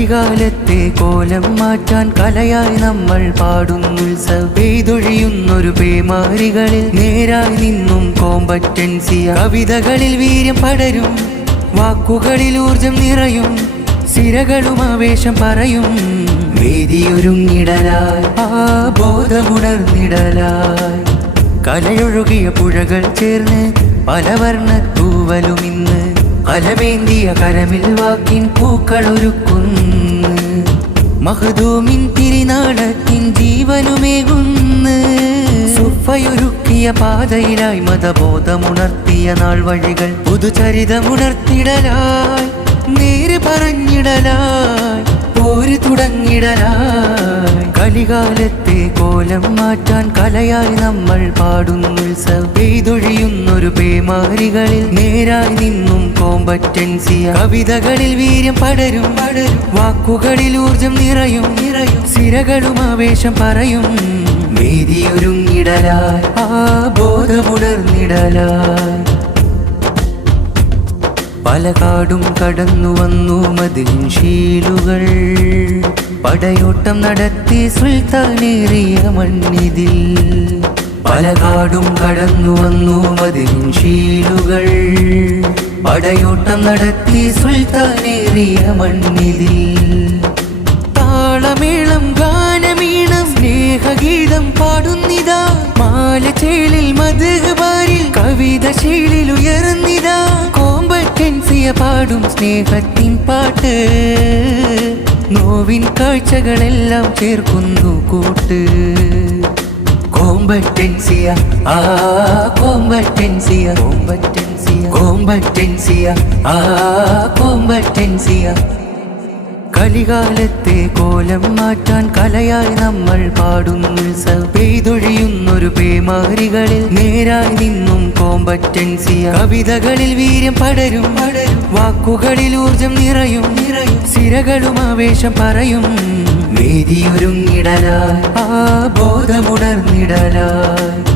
കലികാലത്തെ കോലം മാറ്റാൻ കലയായി നമ്മൾ പാടുന്നുത്സവം പെയ്തൊഴിയുന്നൊരു പേമാരികളിൽ നേരായി നിന്നും കോമ്പറ്റൻസി കവിതകളിൽ വീര്യം പടരും വാക്കുകളിൽ ഊർജം നിറയും സിരകളും ആവേശം പറയും വേദിയൊരുങ്ങിടലായി ആ ബോധമുണർന്നിടലായി കലയൊഴുകിയ പുഴകൾ ചേർന്ന് പലവർണ്ണ തൂവലും ഇന്ന് കലമേന്തിയ കരമിൽ വാക്കിൻ പൂക്കളൊരുക്കുന്നു മഹദൂമിൻ തിരിനാളത്തിൻ ജീവനുമേകുന്ന് സുഫയൊരുക്കിയ പാതയിലായി മതബോധമുണർത്തിയ നാൾ വഴികൾ പുതുചരിതമുണർത്തിടലായി നേര് പറഞ്ഞിടലായി പോര് തുടങ്ങിടലായി കലികാലത്തെ കോലം മാറ്റാൻ കലയായി നമ്മൾ പാടുന്നുത്സവം പെയ്തൊഴിയുന്നൊരു പേമാരികളിൽ നേരായി നിന്നും കോമ്പറ്റൻസി കവിതകളിൽ വീര്യം പടരും വാക്കുകളിൽ ഊർജം നിറയും സിരകളും ആവേശം പറയും വേദിയൊരുങ്ങിടലായി ആ ബോധമുണർന്നിടലായി പല കാടും കടന്നു വന്നു മതിൻ ശീലുകൾ പടയോട്ടം നടത്തി സുൽത്താനേറിയ മണ്ണിതിൽ പല കാടും കടന്നു വന്നു മതിൻ ശീലുകൾ പടയോട്ടം നടത്തി സുൽത്താനേറിയ മണ്ണിതിൽ താളമേളം ഗാനമീണം സ്നേഹഗീതം പാടുന്നിതാ മാലച്ചേലിൽ മധുബാരിൽ കവിത ശീലിൽ ഉയർന്നിതാ കോമ്പറ്റൻസിയ പാടും സ്നേഹത്തിൻ പാട്ട് നോവിൻ കാഴ്ചകളെല്ലാം ചേർക്കുന്നു കൂട്ട് കോമ്പറ്റൻസിയ ആ കോമ്പറ്റൻസിയ കോമ്പറ്റൻസിയ ആ കോമ്പറ്റൻസിയ കലികാലത്തെ കോലം മാറ്റാൻ കലയായി നമ്മൾ പാടുന്നുത്സവം പെയ്തൊഴിയുന്നൊരു പേമാരികളിൽ നേരായി നിന്നും കോമ്പറ്റൻസി കവിതകളിൽ വീര്യം പടരും വാക്കുകളിൽ ഊർജം നിറയും സിരകളും ആവേശം പറയും വേദിയൊരുങ്ങിടലായി ആ ബോധമുണർന്നിടലായി